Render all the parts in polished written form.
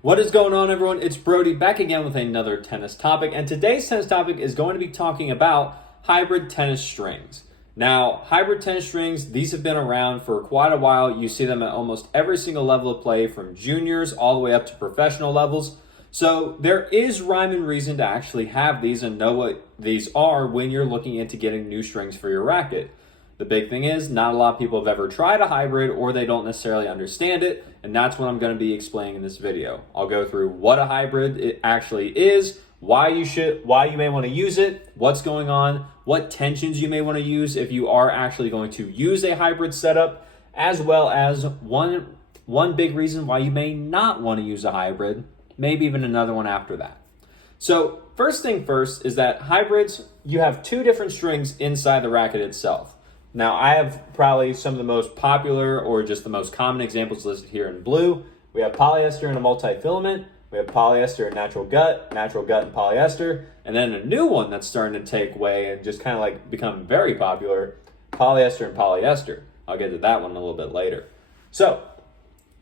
What is going on, everyone? It's Brody back again with another tennis topic, and today's tennis topic is going to be talking about hybrid tennis strings. Now, hybrid tennis strings, these have been around for quite a while. You see them at almost every single level of play, from juniors all the way up to professional levels. So there is rhyme and reason to actually have these and know what these are when you're looking into getting new strings for your racket. The big thing is, not a lot of people have ever tried a hybrid, or they don't necessarily understand it, and that's what I'm going to be explaining in this video. I'll go through what a hybrid it actually is, why you may want to use it, what's going on, what tensions you may want to use if you are actually going to use a hybrid setup, as well as one big reason why you may not want to use a hybrid, maybe even another one after that. So first thing first is that hybrids, you have two different strings inside the racket itself. Now, I have probably some of the most popular or just the most common examples listed here in blue. We have polyester and a multi-filament. We have polyester and natural gut and polyester. And then a new one that's starting to take way and just kind of like become very popular, polyester and polyester. I'll get to that one a little bit later. So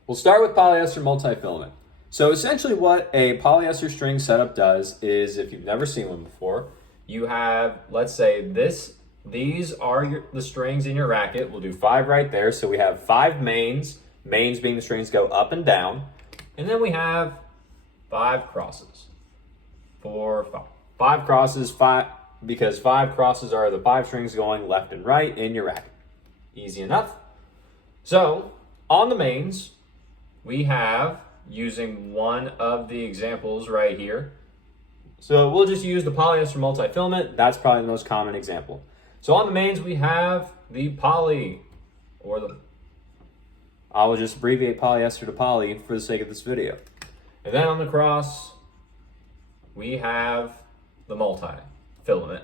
we'll start with polyester multi-filament. So essentially what a polyester string setup does is, if you've never seen one before, you have, let's say these are the strings in your racket. We'll do 5 right there. So we have 5 mains, mains being the strings go up and down. And then we have 5 crosses. 4, 5. 5 crosses, 5, because 5 crosses are the 5 strings going left and right in your racket. Easy enough. So on the mains, we have, using one of the examples right here. So we'll just use the polyester multi-filament. That's probably the most common example. So on the mains, we have the poly, I will just abbreviate polyester to poly for the sake of this video. And then on the cross, we have the multi-filament.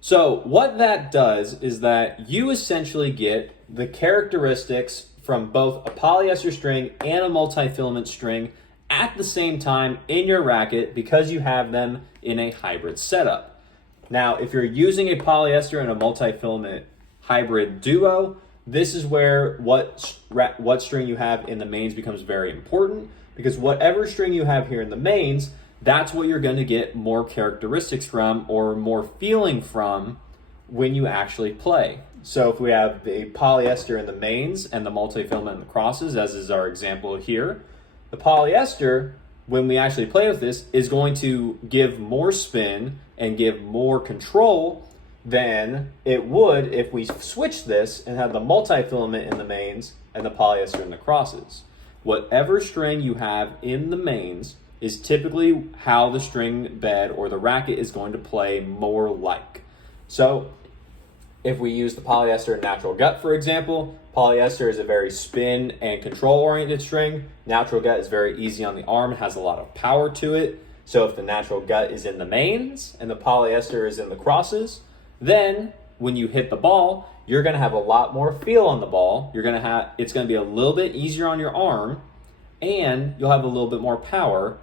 So what that does is that you essentially get the characteristics from both a polyester string and a multi-filament string at the same time in your racket, because you have them in a hybrid setup. Now, if you're using a polyester and a multi-filament hybrid duo, this is where what string you have in the mains becomes very important, because whatever string you have here in the mains, that's what you're going to get more characteristics from or more feeling from when you actually play. So if we have the polyester in the mains and the multi-filament in the crosses, as is our example here, the polyester, when we actually play with this, is going to give more spin and give more control than it would if we switch this and have the multi-filament in the mains and the polyester in the crosses. Whatever string you have in the mains is typically how the string bed or the racket is going to play more like. So if we use the polyester and natural gut, for example, polyester is a very spin and control-oriented string. Natural gut is very easy on the arm, has a lot of power to it. So if the natural gut is in the mains and the polyester is in the crosses, then when you hit the ball, you're going to have a lot more feel on the ball. It's going to be a little bit easier on your arm, and you'll have a little bit more power.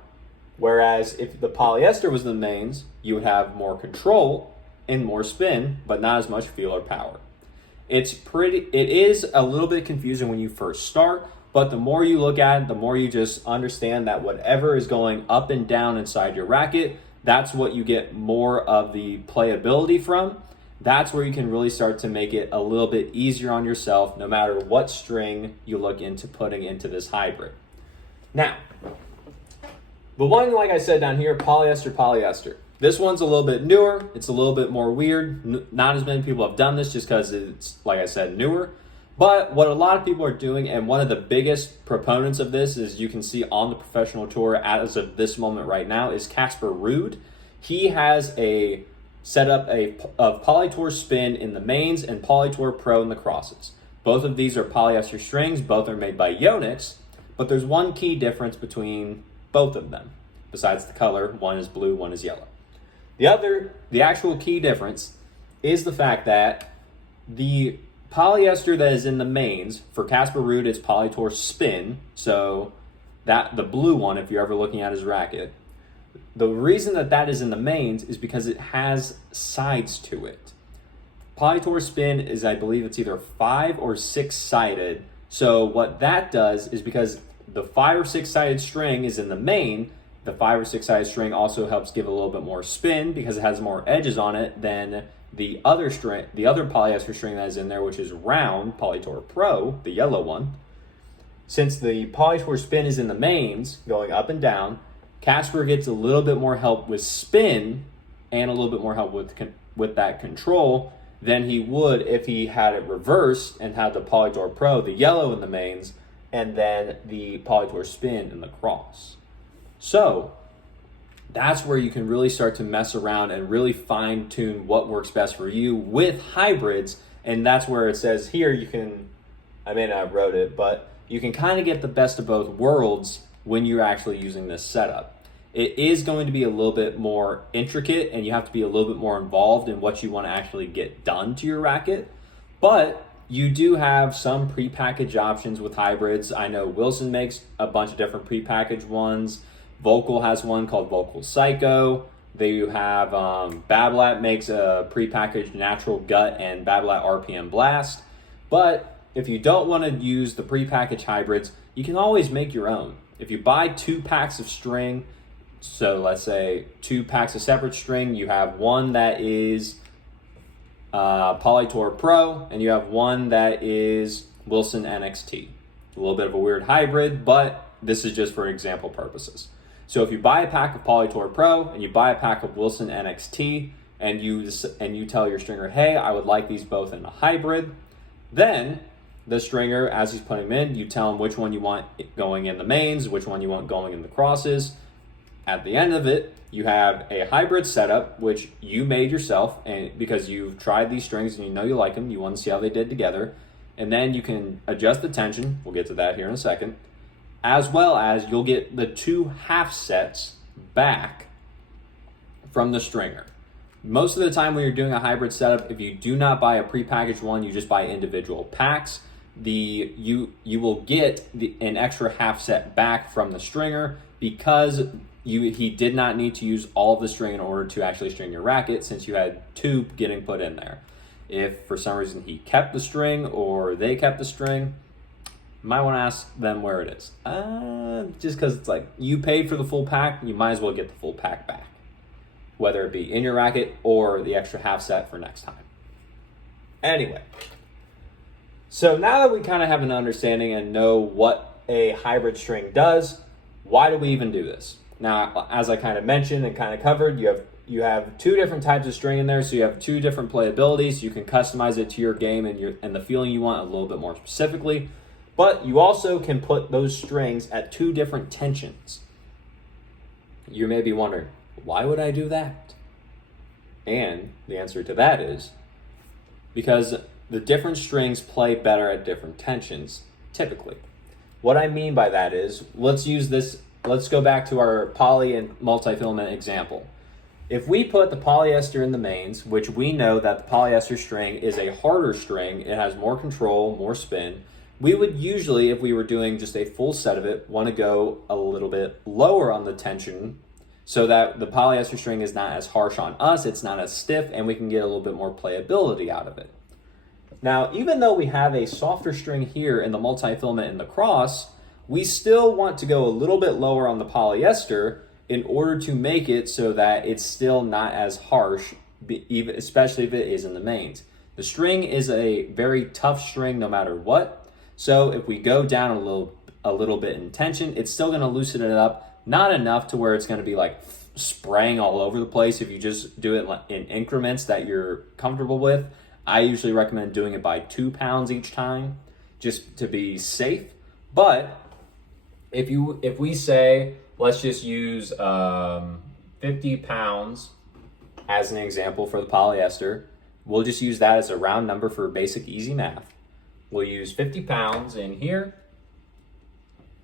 Whereas if the polyester was the mains, you would have more control and more spin, but not as much feel or power. It is a little bit confusing when you first start, but the more you look at it, the more you just understand that whatever is going up and down inside your racket, that's what you get more of the playability from. That's where you can really start to make it a little bit easier on yourself, no matter what string you look into putting into this hybrid. Now, the one, like I said down here, polyester. This one's a little bit newer. It's a little bit more weird. Not as many people have done this just because it's, like I said, newer. But what a lot of people are doing, and one of the biggest proponents of this, is you can see on the professional tour as of this moment right now, is Casper Ruud. He has a setup of Polytour Spin in the mains and Polytour Pro in the crosses. Both of these are polyester strings. Both are made by Yonex, but there's one key difference between both of them. Besides the color, one is blue, one is yellow. The actual key difference is the fact that the polyester that is in the mains for Casper Ruud is Polytour Spin, so that the blue one, if you're ever looking at his racket, the reason that is in the mains is because it has sides to it. Polytour Spin is, I believe it's either 5 or 6 sided, So what that does is, because the 5 or 6 sided string is in the main, the 5 or 6 sided string also helps give a little bit more spin because it has more edges on it than the other string, the other polyester string that is in there, which is round, Polytor Pro, the yellow one. Since the Polytor spin is in the mains, going up and down, Casper gets a little bit more help with spin and a little bit more help with that control than he would if he had it reversed and had the Polytor Pro, the yellow in the mains, and then the Polytor spin in the cross. So that's where you can really start to mess around and really fine tune what works best for you with hybrids. And that's where it says here, you can, I may not have wrote it, but you can kind of get the best of both worlds when you're actually using this setup. It is going to be a little bit more intricate and you have to be a little bit more involved in what you want to actually get done to your racket, but you do have some prepackaged options with hybrids. I know Wilson makes a bunch of different prepackaged ones. Vocal has one called Vocal Psycho. They have Babolat makes a prepackaged Natural Gut and Babolat RPM Blast. But if you don't want to use the prepackaged hybrids, you can always make your own. If you buy 2 packs of string, so let's say 2 packs of separate string, you have one that is Polytor Pro and you have one that is Wilson NXT. A little bit of a weird hybrid, but this is just for example purposes. So if you buy a pack of Polytor Pro and you buy a pack of Wilson NXT and you tell your stringer, hey, I would like these both in a hybrid, then the stringer, as he's putting them in, you tell him which one you want going in the mains, which one you want going in the crosses. At the end of it, you have a hybrid setup, which you made yourself, and because you've tried these strings and you know you like them, you want to see how they did together. And then you can adjust the tension. We'll get to that here in a second. As well as you'll get the 2 half sets back from the stringer. Most of the time when you're doing a hybrid setup, if you do not buy a prepackaged one, you just buy individual packs, you will get an extra half set back from the stringer because he did not need to use all of the string in order to actually string your racket, since you had 2 getting put in there. If for some reason he kept the string or they kept the string, you might want to ask them where it is. Just because it's like you paid for the full pack, you might as well get the full pack back, whether it be in your racket or the extra half set for next time. Anyway, so now that we kind of have an understanding and know what a hybrid string does, why do we even do this? Now, as I kind of mentioned and kind of covered, you have 2 different types of string in there, so you have 2 different playabilities. You can customize it to your game and the feeling you want a little bit more specifically. But you also can put those strings at 2 different tensions. You may be wondering, why would I do that? And the answer to that is because the different strings play better at different tensions, typically. What I mean by that is, let's go back to our poly and multi-filament example. If we put the polyester in the mains, which we know that the polyester string is a harder string, it has more control, more spin, we would usually, if we were doing just a full set of it, want to go a little bit lower on the tension so that the polyester string is not as harsh on us, it's not as stiff, and we can get a little bit more playability out of it. Now, even though we have a softer string here in the multi-filament in the cross, we still want to go a little bit lower on the polyester in order to make it so that it's still not as harsh, especially if it is in the mains. The string is a very tough string no matter what. So if we go down a little bit in tension, it's still going to loosen it up, not enough to where it's going to be like spraying all over the place. If you just do it in increments that you're comfortable with, I usually recommend doing it by 2 pounds each time, just to be safe. But if we say, let's just use 50 pounds as an example for the polyester, we'll just use that as a round number for basic easy math. We'll use 50 pounds in here.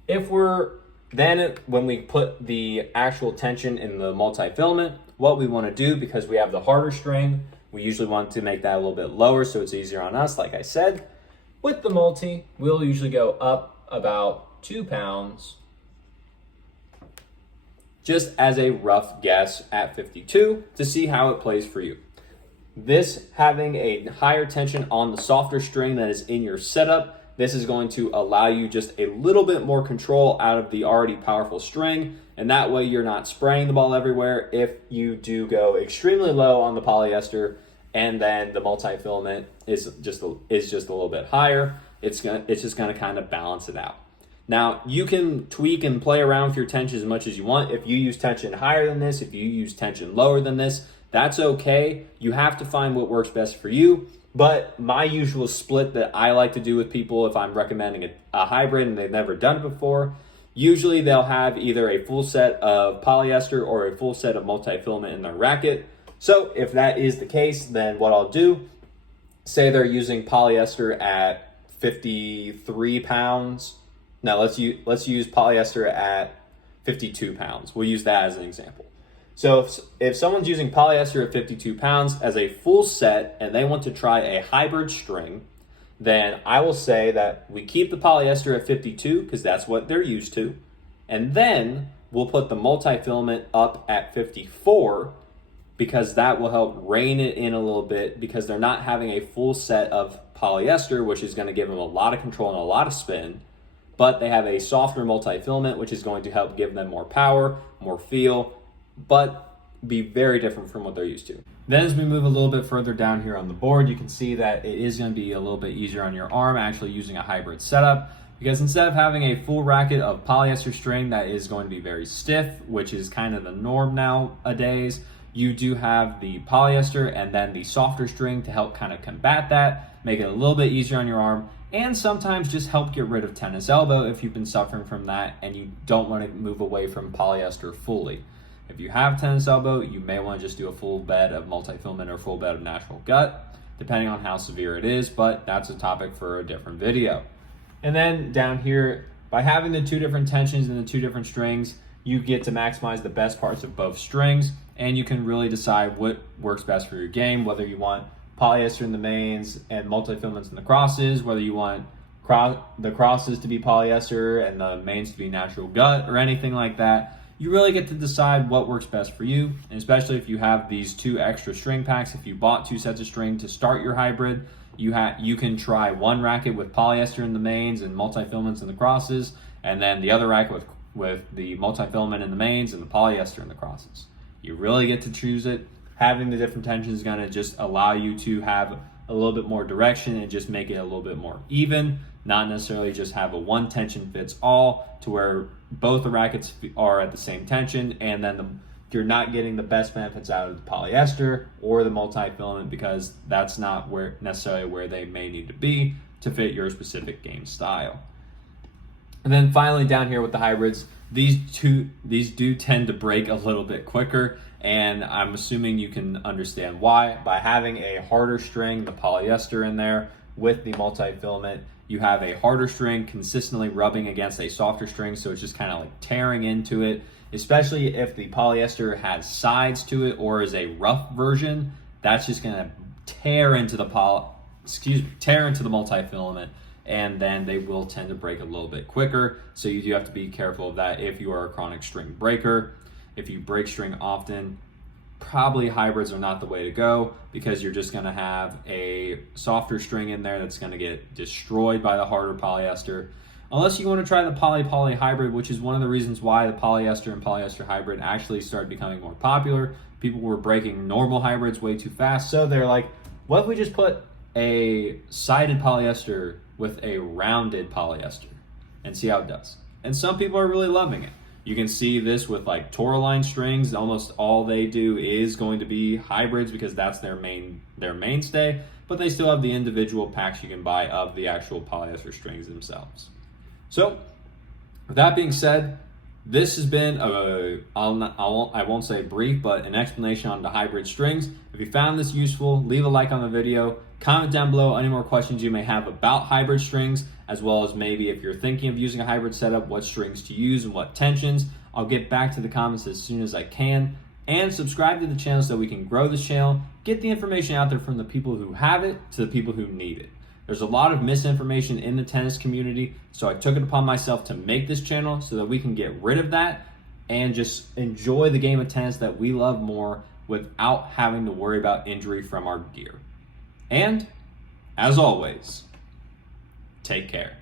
When we put the actual tension in the multi-filament, what we want to do, because we have the harder string, we usually want to make that a little bit lower so it's easier on us, like I said. With the multi, we'll usually go up about 2 pounds, just as a rough guess at 52 to see how it plays for you. This having a higher tension on the softer string that is in your setup This is going to allow you just a little bit more control out of the already powerful string, and that way you're not spraying the ball everywhere if you do go extremely low on the polyester and then the multi-filament is just a little bit higher. It's just gonna kind of balance it out. Now, you can tweak and play around with your tension as much as you want. If you use tension higher than this, if you use tension lower than this, that's okay. You have to find what works best for you. But my usual split that I like to do with people if I'm recommending a hybrid and they've never done it before, usually they'll have either a full set of polyester or a full set of multi-filament in their racket. So if that is the case, then what I'll do, say they're using polyester at 53 pounds. Now let's use polyester at 52 pounds. We'll use that as an example. So if someone's using polyester at 52 pounds as a full set and they want to try a hybrid string, then I will say that we keep the polyester at 52 because that's what they're used to. And then we'll put the multi-filament up at 54 because that will help rein it in a little bit because they're not having a full set of polyester, which is going to give them a lot of control and a lot of spin. But they have a softer multi-filament, which is going to help give them more power, more feel, but be very different from what they're used to. Then as we move a little bit further down here on the board, you can see that it is going to be a little bit easier on your arm actually using a hybrid setup, because instead of having a full racket of polyester string that is going to be very stiff, which is kind of the norm nowadays, you do have the polyester and then the softer string to help kind of combat that, make it a little bit easier on your arm, and sometimes just help get rid of tennis elbow if you've been suffering from that and you don't want to move away from polyester fully. If you have tennis elbow, you may want to just do a full bed of multi-filament or full bed of natural gut, depending on how severe it is, but that's a topic for a different video. And then down here, by having the two different tensions and the two different strings, you get to maximize the best parts of both strings, and you can really decide what works best for your game, whether you want polyester in the mains and multi-filaments in the crosses, whether you want the crosses to be polyester and the mains to be natural gut or anything like that. You really get to decide what works best for you, and especially if you have these two extra string packs. If you bought two sets of string to start your hybrid, you can try one racket with polyester in the mains and multi-filaments in the crosses, and then the other racket with the multi-filament in the mains and the polyester in the crosses. You really get to choose it. Having the different tensions is going to just allow you to have a little bit more direction and just make it a little bit more even, not necessarily just have a one tension fits all to where both the rackets are at the same tension and then you're not getting the best benefits out of the polyester or the multi-filament because that's not necessarily where they may need to be to fit your specific game style. And then finally down here with the hybrids, these do tend to break a little bit quicker, and I'm assuming you can understand why. By having a harder string, the polyester in there with the multi-filament, you have a harder string consistently rubbing against a softer string, so it's just kind of like tearing into it, especially if the polyester has sides to it or is a rough version. That's just going to tear into the multi-filament, and then they will tend to break a little bit quicker. So you do have to be careful of that if you are a chronic string breaker. If you break string often, probably hybrids are not the way to go because you're just going to have a softer string in there that's going to get destroyed by the harder polyester. Unless you want to try the poly-poly hybrid, which is one of the reasons why the polyester and polyester hybrid actually started becoming more popular. People were breaking normal hybrids way too fast, so they're like, what if we just put a sided polyester with a rounded polyester and see how it does? And some people are really loving it. You can see this with like Toraline strings. Almost all they do is going to be hybrids because that's their mainstay, but they still have the individual packs you can buy of the actual polyester strings themselves. So with that being said, this has been I won't say brief, but an explanation on the hybrid strings. If you found this useful, leave a like on the video, comment down below any more questions you may have about hybrid strings, as well as maybe if you're thinking of using a hybrid setup, what strings to use and what tensions. I'll get back to the comments as soon as I can, and subscribe to the channel so we can grow this channel, get the information out there from the people who have it to the people who need it. There's a lot of misinformation in the tennis community, so I took it upon myself to make this channel so that we can get rid of that and just enjoy the game of tennis that we love more without having to worry about injury from our gear. And as always, Take care.